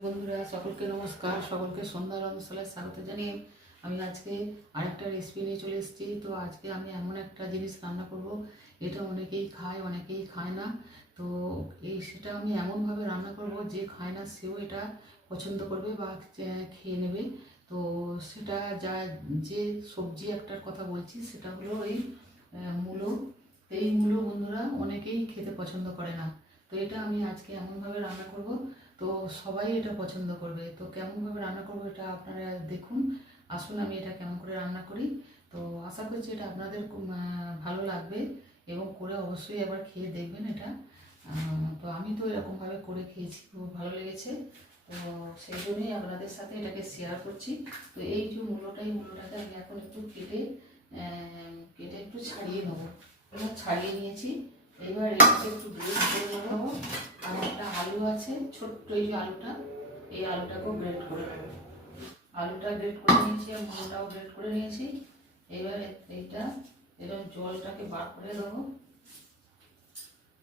বন্ধুরা সকলকে নমস্কার, সকলকে সন্ধ্যার অনুষ্ঠানে স্বাগত জানিয়ে আমি আজকে আরেকটা রেসিপি নিয়ে চলে এসেছি। তো আজকে আমি এমন একটা জিনিস রান্না করব, এটা অনেকেই খায় অনেকেই খায় না। তো সেটা আমি এমনভাবে রান্না করব যে খায় না সেও এটা পছন্দ করবে বা খেয়ে নেবে। তো সেটা যে সবজি একটার কথা বলছি সেটা হলো এই মূলো। এই মূলো বন্ধুরা অনেকেই খেতে পছন্দ করে না। তো এটা আমি আজকে এমনভাবে রান্না করব, তো সবাই এটা পছন্দ করবে। তো কেমনভাবে রান্না করবো এটা আপনারা দেখুন। আসুন আমি এটা কেমন করে রান্না করি। তো আশা করছি এটা আপনাদের ভালো লাগবে এবং করে অবশ্যই একবার খেয়ে দেখবেন এটা। তো আমি তো এরকমভাবে করে খেয়েছি, খুব ভালো লেগেছে। তো সেই জন্যই আপনাদের সাথে এটাকে শেয়ার করছি। তো এই যে মূলোটাকে আমি এখন একটু কেটে কেটে একটু ছাড়িয়ে নেবো। ছাড়িয়ে নিয়েছি, এবার এটাকে একটু গ্রেট করে নেবো। আর একটা আলু আছে ছোট্ট, এই যে আলুটা, এই আলুটাকেও গ্রেট করে নেবো। আলুটা গ্রেট করে নিয়েছি আর মূলটাও গ্রেট করে নিয়েছি। এবার এইটা এরকম জলটাকে বার করে দেবো।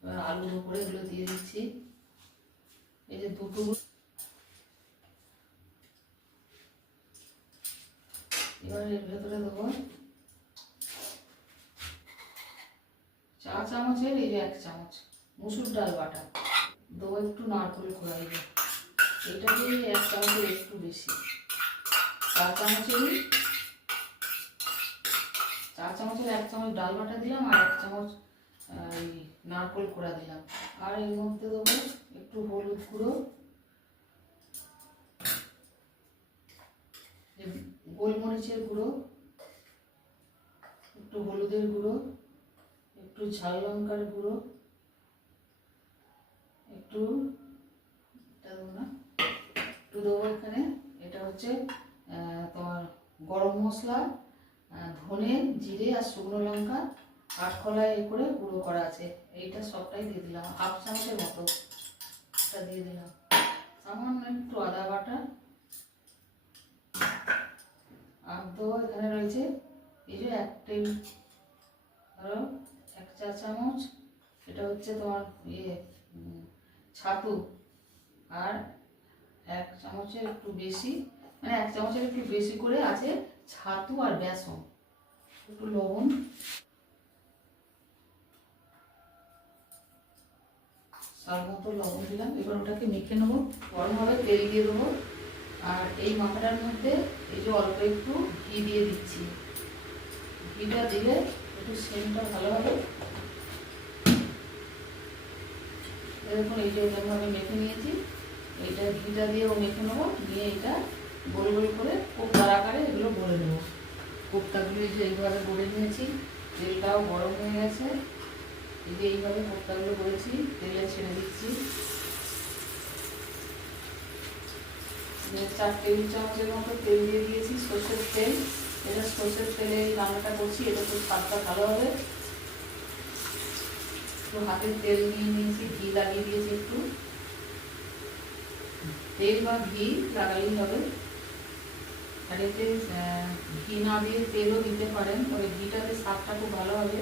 এবার আলুর উপরে এগুলো দিয়ে দিচ্ছি। এই যে দুটো, এবার এর ভেতরে দেবো চা চামচের এই যে 1 চামচ মুসুর ডাল বাটা, দেবো একটু নারকেল কোড়া। এটাকে 1 চামচের একটু বেশি, 4 চামচেরই 4 চামচের 1 চামচ ডাল বাটা দিলাম আর 1 চামচ নারকেল কোড়া দিলাম। আর এর মধ্যে দেবো একটু হলুদ গুঁড়ো, গোলমরিচের গুঁড়ো, একটু হলুদের গুঁড়ো, একটু ঝাল লঙ্কার গুঁড়ো, একটু দেবো এখানে। এটা হচ্ছে তোমার গরম মশলা, ধনে, জিরে আর শুকনো লঙ্কা 8 কলায় এ করে গুঁড়ো করা আছে। এইটা সবটাই দিয়ে দিলাম, 1/2 চামচের মতো এটা দিয়ে দিলাম। সামান্য একটু আদা বাটা আর দেবো এখানে রয়েছে এই যে 1 চা চামচ, এটা হচ্ছে তোমার ছাতু। আর 1 চামচের একটু বেশি, মানে 1 চামচের একটু বেশি করে আছে ছাতু আর বেসন, একটু লবণ, স্বাদ মতো লবণ দিলাম। এবার ওটাকে মেখে নেবো, গরমভাবে তেল দিয়ে দেবো। আর এই মাখাটার মধ্যে এই যে অল্প একটু ঘি দিয়ে দিচ্ছি। ঘিটা দিলে একটু সেন্টটা ভালো হবে। এরকম এই যে এরকমভাবে মেখে নিয়েছি, এইটা ঘিটা দিয়েও মেখে নেবো। নিয়ে এটা গোল গোল করে কোপ্তার আকারে এগুলো গড়ে নেবো। কোপ্তাগুলো এই যে এইভাবে গড়ে নিয়েছি, তেলটাও গরম হয়ে গেছে। এই যে এইভাবে কোপ্তাগুলো গড়েছি, তেলে ছেড়ে দিচ্ছি। 4 টেবিল চামচের মতো তেল দিয়ে দিয়েছি, সর্ষের তেল। এটা সর্ষের তেলে রান্নাটা করছি, এটা খুব স্বাদটা ভালো হবে। একটু হাতে তেল নিয়ে নিয়েছি, ঘি লাগিয়ে দিয়েছি। একটু তেল বা ঘি লাগালেই হবে। আর এতে ঘি না দিয়ে তেলও দিতে পারেন, তবে ঘিটাতে স্বাদটা খুব ভালো হবে।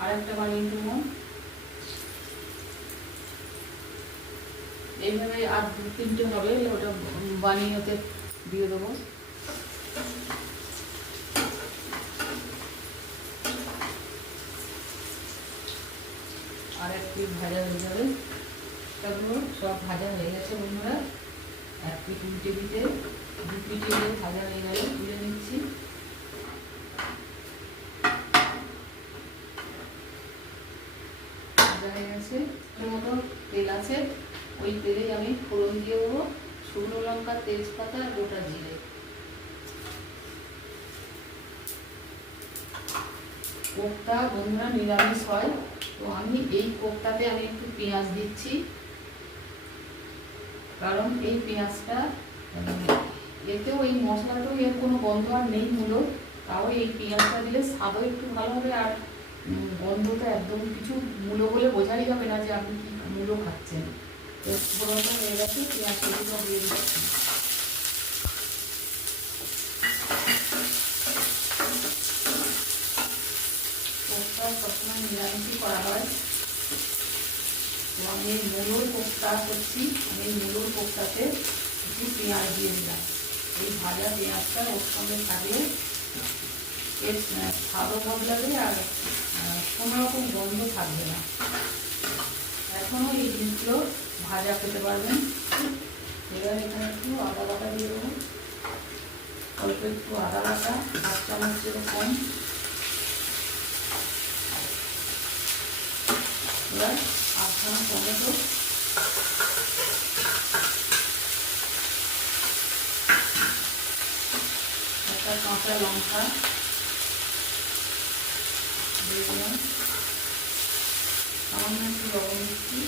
আর একটা বানিয়ে দেবো এইভাবে, আর 2-3টে হবে, ওটা বানিয়ে ওতে দিয়ে দেবো। আর একটু ভাজা হয়ে যাবে। তারপর সব ভাজা হয়ে গেছে বন্ধুরা, 1 পিঠ উল্টে দিতে 2 পিঠে ভাজা হয়ে গেলে তুলে নিচ্ছি। ভাজা হয়ে গেছে, এর মতো তেল আছে, ওই তেলেই আমি ফোড়ন দিয়ে দেবো শুকনো লঙ্কা, তেজপাতা আর গোটা জিরে। কোপ্তা বন্ধুরা নিরামিষ হয়, তো আমি এই কোপ্তাতে আমি একটু পেঁয়াজ দিচ্ছি, কারণ এই পেঁয়াজটা এতেও এই মশলাটাও এর কোনো গন্ধ আর নেই মূলো, তাও এই পেঁয়াজটা দিলে স্বাদও একটু ভালো হবে। আর গন্ধটা একদম কিছু, মূলো বলে বোঝাই যাবে না যে আপনি কি মূলো খাচ্ছেন। তো ফোড়নটা হয়ে গেছে, পেঁয়াজ কুচিটা দিয়ে দিচ্ছি। কোপ্তা সবসময় নিরামিষই করা হয়, তো আমি মূলোর কোপ্তা করছি। আমি মূলোর কোপ্তাতে পেঁয়াজ দিয়ে দিলাম। এই ভাজা পেঁয়াজটা ওর সঙ্গে থাকলে এর স্বাদও ভালো লাগবে আর কোনো রকম গন্ধ থাকবে না। এখনও এই জিনিসগুলো ভাজা খেতে পারবেন। এবার এখানে একটু আদা বাটা দিয়ে দেবো, অল্প একটু আদা বাটা, 1 চামচেরও কম। এবার 8খানা টমেটো, একটা কাঁচা লঙ্কা দিয়ে দিলাম, সামান্য একটু লবণ দিচ্ছি।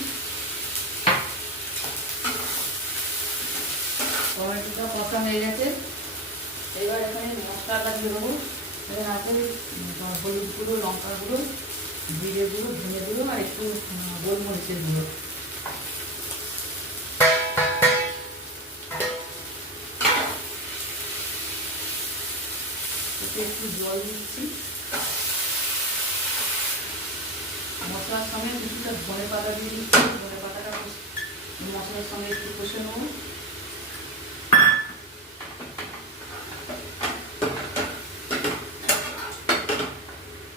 টমেটোটা কষা হয়ে গেছে। এবার এখানে মশলাটা দিয়ে দেবো। এখানে আছে হলুদ গুঁড়ো, লঙ্কা গুঁড়ো, জিরে গুঁড়ো, ধনে গুঁড়ো আর একটু গোলমরিচের গুঁড়ো। একটু জল দিচ্ছি। মশলার সঙ্গে কিছুটা ধনে পাতা দিয়ে দিচ্ছি। ধনে পাতাটা মশলার সঙ্গে একটু কষে নেব।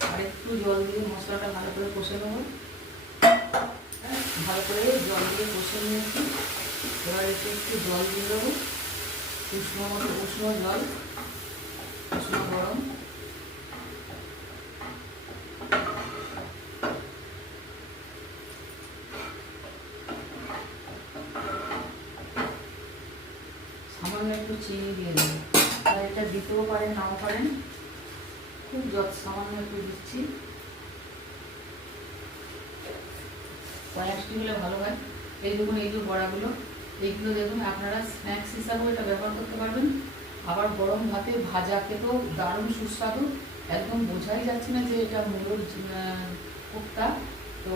আর একটু জল দিয়ে মশলাটা ভালো করে কষে নেব। ভালো করে জল দিয়ে কষে নিয়েছি। এবার একটু জল দিয়ে দেবো, উষ্ণ জল, উষ্ণ গরম। সামান্য একটু চিনি দিয়ে দেবো। আর এটা দিতেও পারেন, নাও পারেন, খুব সামান্য একটু দিচ্ছি। কয়াসটি হলে ভালো হয়। এই দেখুন, এই যে বড়াগুলো, এইগুলো দেখুন আপনারা স্ন্যাক্স হিসাবেও এটা ব্যবহার করতে পারবেন। আবার গরম ভাতে ভাজা খেতেও দারুণ সুস্বাদু। একদম বোঝাই যাচ্ছে না যে এটা মুলোর কোপ্তা। তো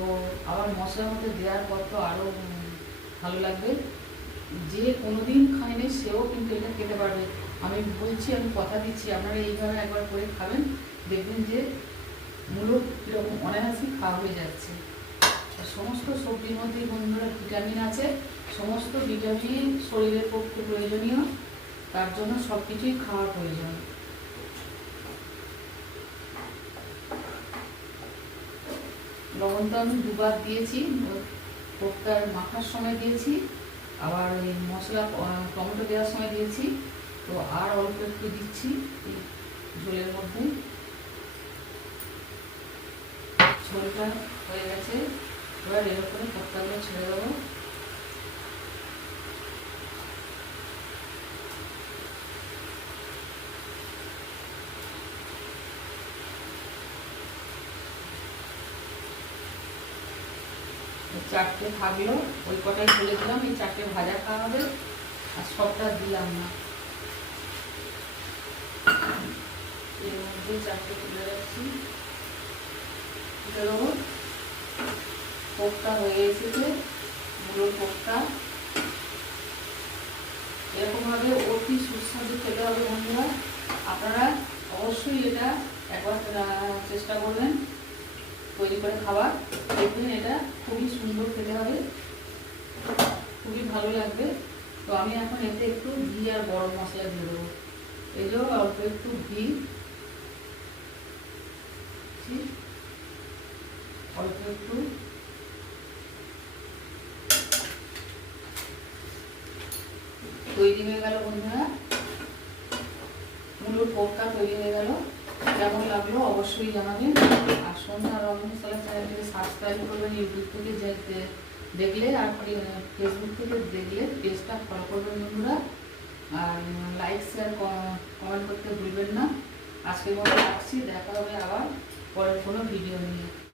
আবার মশলার মধ্যে দেওয়ার পর তো আরও ভালো লাগবে। যে কোনোদিন খায়নি সেও কিন্তু এটা খেতে পারবে। আমি বলছি, আমি কথা দিচ্ছি, আপনারা এইভাবে একবার করে খাবেন, দেখবেন যে মূলো কীরকম অনায়াসই খাওয়া হয়ে যাচ্ছে। সমস্ত সবজির মধ্যে বন্ধুরা ভিটামিন আছে। সমস্ত ভিটামিন শরীরের পক্ষে প্রয়োজনীয়, তার জন্য সব কিছুই খাওয়ার প্রয়োজন। লবণ তো আমি 2বার দিয়েছি, কোপ্তার মাখার সময় দিয়েছি, আবার এই মশলা টমেটো দেওয়ার সময় দিয়েছি। তো আর অল্প একটু দিচ্ছি এই ঝোলের মধ্যে। ঝোলটা হয়ে গেছে। এবার এর উপরে কোপ্তাগুলো ছেড়ে দেবো। চারটে থাকলো, ওই কটাই তুলে দিলাম। এই চারটে ভাজা খাওয়া হবে, আর সবটা দিলাম না। এর মধ্যে চারটে তুলে রাখছি, তুলে দেবো। কোপ্তা হয়ে এসেছে, মুলোর কোপ্তা। এরকমভাবে অতি সুস্বাদু খেতে হবে বন্ধুরা। আপনারা অবশ্যই এটা একবার চেষ্টা করবেন তৈরি করে খাবার, দেখবেন এটা খুবই সুন্দর খেতে হবে, খুবই ভালো লাগবে। তো আমি এখন এতে একটু ঘি আর গরম মশলা দিয়ে দেবো। এই যে অল্প একটু ঘি, অল্প একটু তৈরি হয়ে গেল বন্ধুরা। মুলোর কোপ্তা তৈরি হয়ে গেল। কেমন লাগলো অবশ্যই জানাবেন। আর সন্ধ্যা রন্ধনশালা চ্যানেলটিকে সাবস্ক্রাইব করবেন ইউটিউব থেকে দেখলে, আর ফেসবুক থেকে দেখলে পেজটা ফলো করবেন বন্ধুরা। আর লাইক, শেয়ার, কমেন্ট করতে ভুলবেন না। আজকের মতো রাখছি, দেখা হবে আবার পরের কোনো ভিডিও নিয়ে।